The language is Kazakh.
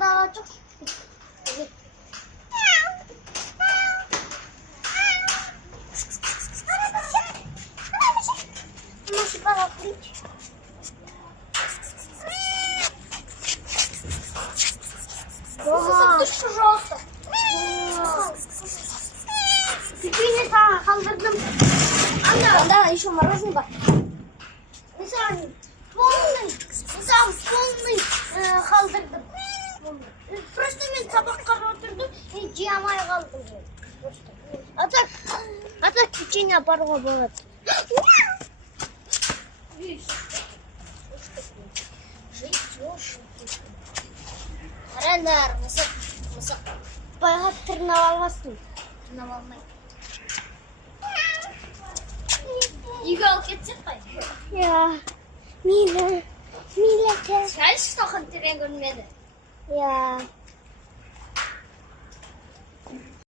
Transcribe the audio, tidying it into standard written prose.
да жоқ. Сатış, пожалуйста. Теперь я халдырдым. Да, еще мороженое бар. Полный халдырдым. Просто мен сабаққа отырдым, жей алмай қалдым. А так печенье апаруға болады. Қараңдар, мысық. Байға тырнап алғасын. Тырнап алмай. Үйге алып кетсек қай? Ja, Mila. Чай ішті, қан терең көрмеді. Ja.